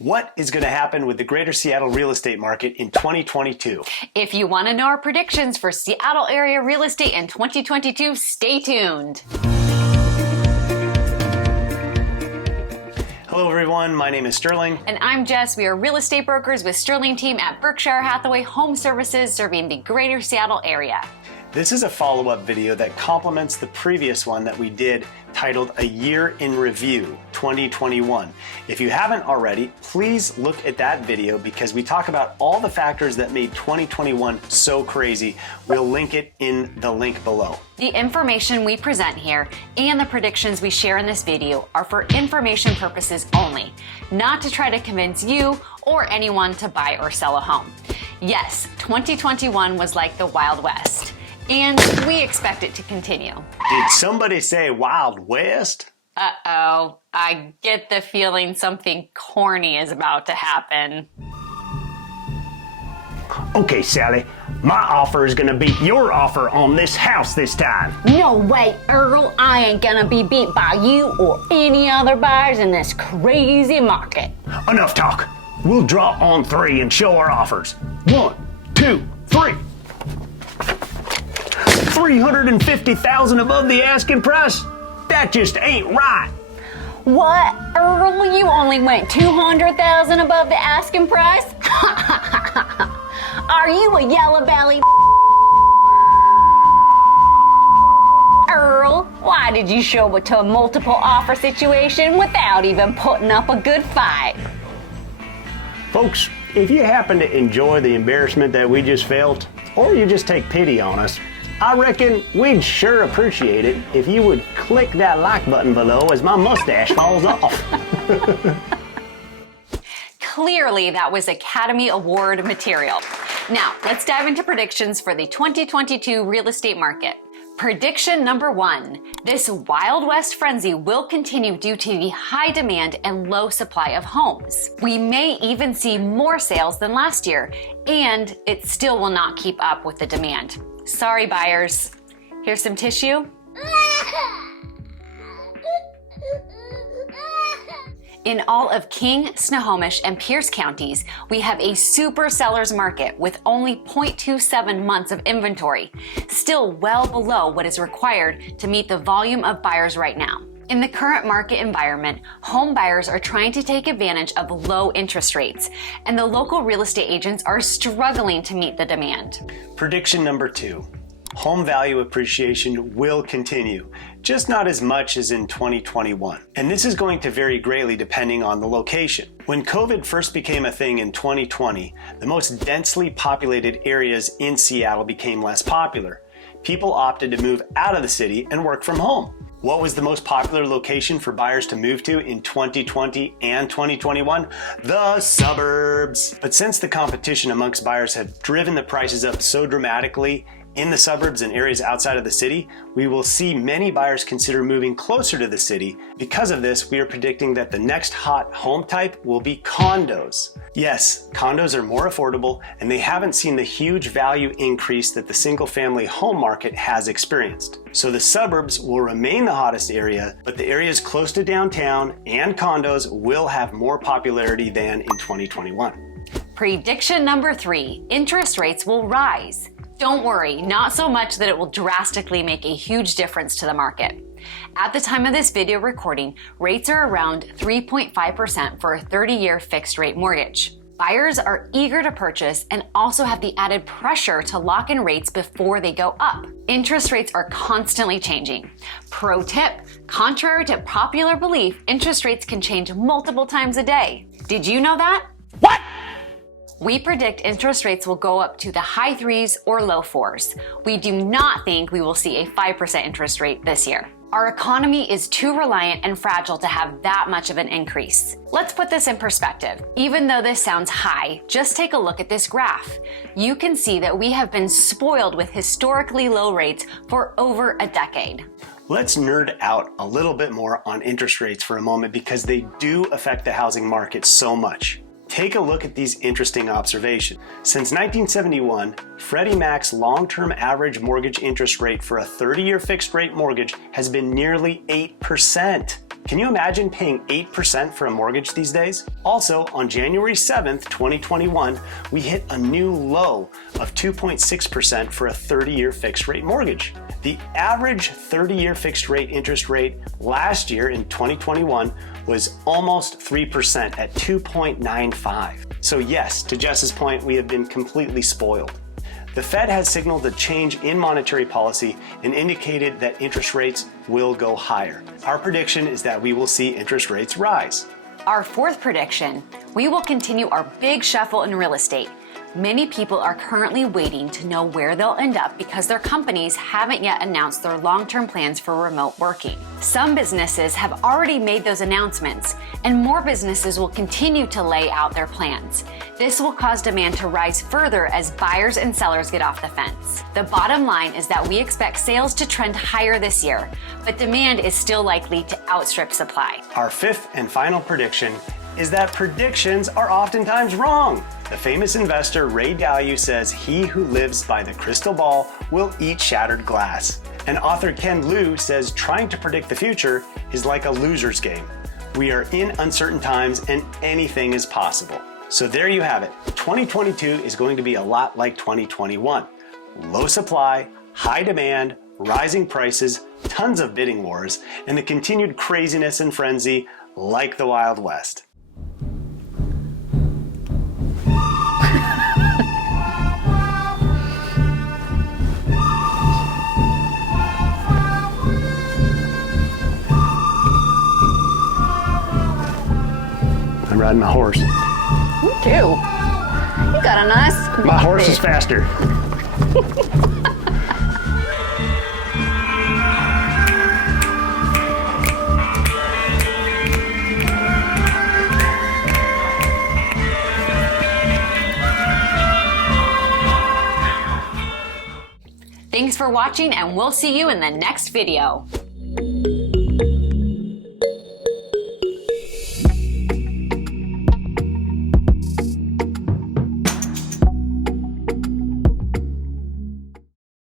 What is going to happen with the greater Seattle real estate market in 2022? If you want to know our predictions for Seattle area real estate in 2022, stay tuned. Hello everyone, my name is Sterling. And I'm Jess. We are real estate brokers with Sterling team at Berkshire Hathaway Home Services serving the greater Seattle area. This is a follow-up video that complements the previous one that we did titled A Year in Review 2021. If you haven't already, please look at that video because we talk about all the factors that made 2021 so crazy. We'll link it in the link below. The information we present here and the predictions we share in this video are for information purposes only, not to try to convince you or anyone to buy or sell a home. Yes, 2021 was like the Wild West. And we expect it to continue. Did somebody say Wild West? Uh-oh, I get the feeling something corny is about to happen. Okay, Sally, my offer is gonna beat your offer on this house this time. No way, Earl, I ain't gonna be beat by you or any other buyers in this crazy market. Enough talk. We'll draw on three and show our offers. 1, 2, 3. $350,000 above the asking price? That just ain't right. What, Earl, you only went $200,000 above the asking price? Are you a yellow belly? Earl, why did you show it to a multiple offer situation without even putting up a good fight? Folks, if you happen to enjoy the embarrassment that we just felt, or you just take pity on us, I reckon we'd sure appreciate it if you would click that like button below as my mustache falls off. Clearly, that was Academy Award material. Now, let's dive into predictions for the 2022 real estate market. Prediction number 1. This Wild West frenzy will continue due to the high demand and low supply of homes. We may even see more sales than last year, and it still will not keep up with the demand. Sorry, buyers. Here's some tissue. In all of King, Snohomish, and Pierce counties, we have a super seller's market with only 0.27 months of inventory, still well below what is required to meet the volume of buyers right now. In the current market environment, home buyers are trying to take advantage of low interest rates, and the local real estate agents are struggling to meet the demand. Prediction number 2. Home value appreciation will continue, just not as much as in 2021. And this is going to vary greatly depending on the location. When COVID first became a thing in 2020, the most densely populated areas in Seattle became less popular. People opted to move out of the city and work from home. What was the most popular location for buyers to move to in 2020 and 2021? The suburbs. But since the competition amongst buyers have driven the prices up so dramatically in the suburbs and areas outside of the city, we will see many buyers consider moving closer to the city. Because of this, we are predicting that the next hot home type will be condos. Yes, condos are more affordable and they haven't seen the huge value increase that the single-family home market has experienced. So the suburbs will remain the hottest area, but the areas close to downtown and condos will have more popularity than in 2021. Prediction number 3. Interest rates will rise. Don't worry, not so much that it will drastically make a huge difference to the market. At the time of this video recording, rates are around 3.5% for a 30-year fixed rate mortgage. Buyers are eager to purchase and also have the added pressure to lock in rates before they go up. Interest rates are constantly changing. Pro tip, contrary to popular belief, interest rates can change multiple times a day. Did you know that? What? We predict interest rates will go up to the high 3s or low 4s. We do not think we will see a 5% interest rate this year. Our economy is too reliant and fragile to have that much of an increase. Let's put this in perspective. Even though this sounds high, just take a look at this graph. You can see that we have been spoiled with historically low rates for over a decade. Let's nerd out a little bit more on interest rates for a moment because they do affect the housing market so much. Take a look at these interesting observations. Since 1971, Freddie Mac's long-term average mortgage interest rate for a 30-year fixed rate mortgage has been nearly 8%. Can you imagine paying 8% for a mortgage these days? Also, on January 7th, 2021, we hit a new low of 2.6% for a 30-year fixed rate mortgage. The average 30-year fixed rate interest rate last year in 2021 was almost 3% at 2.95. So yes, to Jess's point, we have been completely spoiled. The Fed has signaled a change in monetary policy and indicated that interest rates will go higher. Our prediction is that we will see interest rates rise. Our fourth prediction, we will continue our big shuffle in real estate. Many people are currently waiting to know where they'll end up because their companies haven't yet announced their long-term plans for remote working. Some businesses have already made those announcements, and more businesses will continue to lay out their plans. This will cause demand to rise further as buyers and sellers get off the fence. The bottom line is that we expect sales to trend higher this year, but demand is still likely to outstrip supply. Our fifth and final prediction is that predictions are oftentimes wrong. The famous investor Ray Dalio says he who lives by the crystal ball will eat shattered glass. And author Ken Liu says trying to predict the future is like a loser's game. We are in uncertain times and anything is possible. So there you have it. 2022 is going to be a lot like 2021. Low supply, high demand, rising prices, tons of bidding wars, and the continued craziness and frenzy like the Wild West. I'm riding my horse. You too. You got a nice. My horse is faster. Thanks for watching, and we'll see you in the next video.